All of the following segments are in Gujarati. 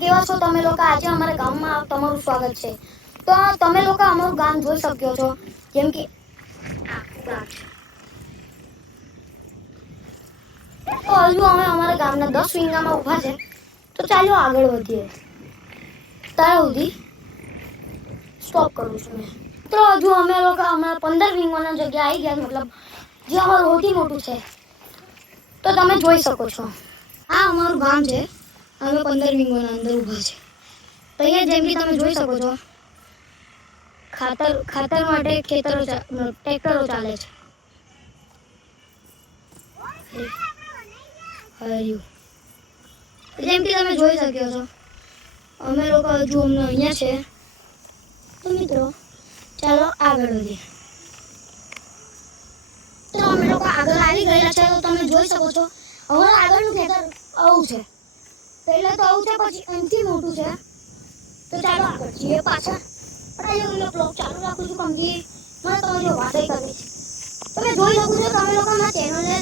કેવા છો તમે લોકો? આજે અમારા ગામમાં તમારું સ્વાગત છે. તો તમે લોકો અમારું ગામ જોઈ શકો છો, જેમ કે તો હજુ અમે અમારા ગામના 10 વીંગામાં ઊભા છે. તો ચાલો આગળ વધીએ. ત્યાં સુધી સ્ટોપ કરું છું મેં. તો હજુ અમે લોકો અમારા 15 વીંગોના જગ્યા આવી ગયા, મતલબ જે અમારું સૌથી મોટું છે. તો તમે જોઈ શકો છો, આ અમારું ગામ છે. અમે 15 વીંગોના અંદર ઊભા છે. તો અહીંયા જેમ કે તમે જોઈ શકો છો, ખાતર માટે ટ્રેક્ટરો ચાલે છે. જેમ કે તમે જોઈ શકો છો, અમે લોકો હજુ અમને અહીંયા છે. તો મિત્રો ચાલો આગળ વધીએ. તો અમે લોકો આગળ આવી ગયા છે. તો તમે જોઈ શકો છો, અમારા આગળનું ખેતર આવું છે. પહેલા તો આવું છે, પછી અહીંથી મોટું છે. તો ચાલો આગળ જઈએ પાછા. પણ હું બ્લોગ ચાલુ રાખું છું, કેમ કે મને તમારી વાત કરવી છે. તમે જોઈ શકો છો, તમે લોકો મારા ચેનલને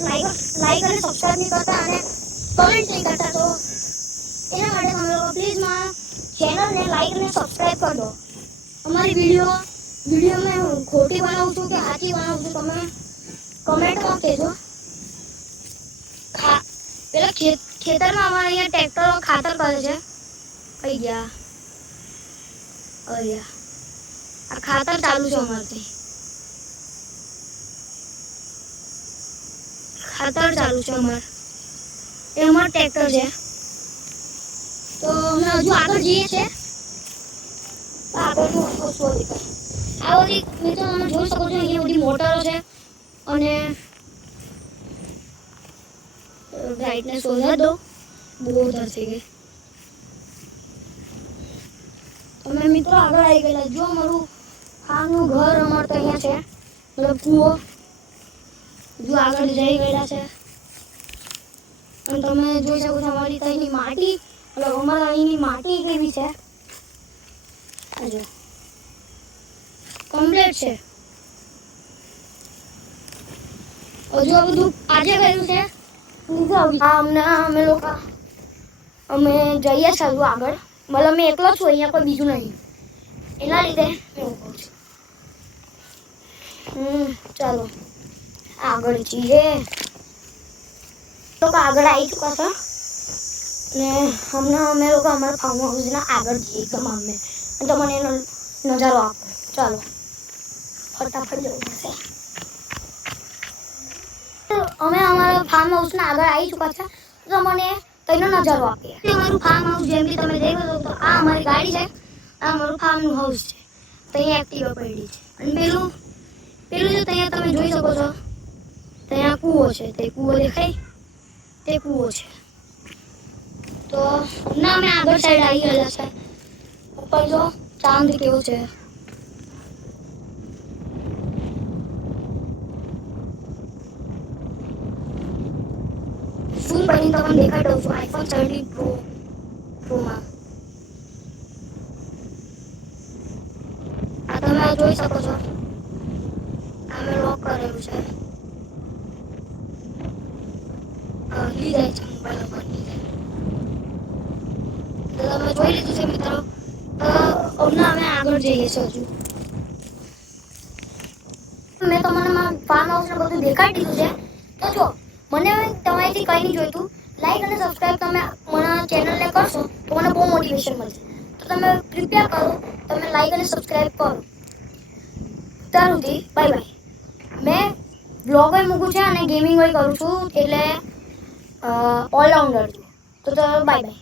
લાઈક અને સબસ્ક્રાઇબ નહીં કરતા અને કમેન્ટ નહીં કરતા. તો એના માટે તમે લોકો પ્લીઝ મારા ચેનલને લાઈક અને સબસ્ક્રાઇબ કરી દો. અમારી વિડીયો મેં ખોટી બનાવું છું કે સાચી બનાવું છું, તમે કમેન્ટમાં કહેજો. પેલા ખેતરમાં અમારે અહીંયા ટ્રેક્ટરો ખાતર કરે છે. કઈ ગયા? આ ખાતર ચાલુ છે અમારથી. ખાતર ચાલુ છે અમાર. એ અમાર ટ્રેક્ટર છે. તો અમે હજુ આગળ જઈએ છીએ. આગળનું વસ્તુ દેખાય. આ બધી મિત્રો તમે જોઈ શકો છો, અહીંયા બધી મોટરો છે. અને બ્રાઇટનેસ વધારી દો, બહુ વધારે થઈ ગઈ. તમે મિત્રો આગળ આવી ગયેલા. જો અમારું આનું ઘર અમારે તો અહીંયા છે, મતલબ કૂવો. જો આગળ જઈ ગયેલા છે. અને તમે જોઈ શકો છો, અમારી અહીંની માટી, મતલબ અમારા અહીંની માટી કેવી છે. જો કમ્પ્લીટ છે. હજુ આ બધું આજે કર્યું છે. અમે જઈએ છીએ હજુ આગળ. મતલબ મેં એકલો છું, અહીંયા કોઈ બીજું નહીં. એના લીધે હું કહું છું. ચાલો આગળ જઈએ. લોકો આગળ આવી ચૂકા છે. ને હમણાં અમે લોકો અમારા ફાર્મ હાઉસના આગળ જઈએ એકદમ અમે. તો મને એનો નજારો આપો. ચાલો ફટાફટ જવું પડશે. અમે અમારા ફાર્મ હાઉસના આગળ આવી ચૂકા છે. તો મને તેનો નજારો આપીએ. અમારું ફાર્મ હાઉસ જેમ કે તમે જોઈ શકો છો, આ અમારી ગાડી છે. આ અમારું ફાર્મ હાઉસ છે. તો અહીંયા એક્ટિવા પડી છે. અને પેલું જો ત્યાં તમે જોઈ શકો છો, ત્યાં કૂવો છે. તે કૂવો દેખાય, તે કૂવો છે. તો હમણાં અમે આગળ સાઈડ આવી ગયેલા છે. ઉપર જો ચાંદ કેવો છે. શું કરીને તમને દેખાડી દઉં છું. iPhone 17 પ્રોમાં આ તમે જોઈ શકો છો. અમે લોક કરેલું છે. લીધાય છે મોબાઈલ ઉપર લીધાય. તો તમે જોઈ લીધું છે મિત્રો. હમણાં અમે આગળ જઈએ છીએ. હજુ મેં તમને મારા ફાર્મ હાઉસ ને બધું દેખાડી દીધું છે. તો જો મને તમારાથી કંઈ નહીં જોઈતું. લાઈક અને સબસ્ક્રાઇબ તમે મારા ચેનલને કરશો તો મને બહુ મોટિવેશન મળશે. તો તમે કૃપયા કરો, તમે લાઈક અને સબસ્ક્રાઇબ કરો. ત્યાં સુધી બાય બાય. મેં બ્લોગ મૂકું છે અને ગેમિંગ કરું છું, એટલે ઓલરાઉન્ડર છું. તો બાય બાય.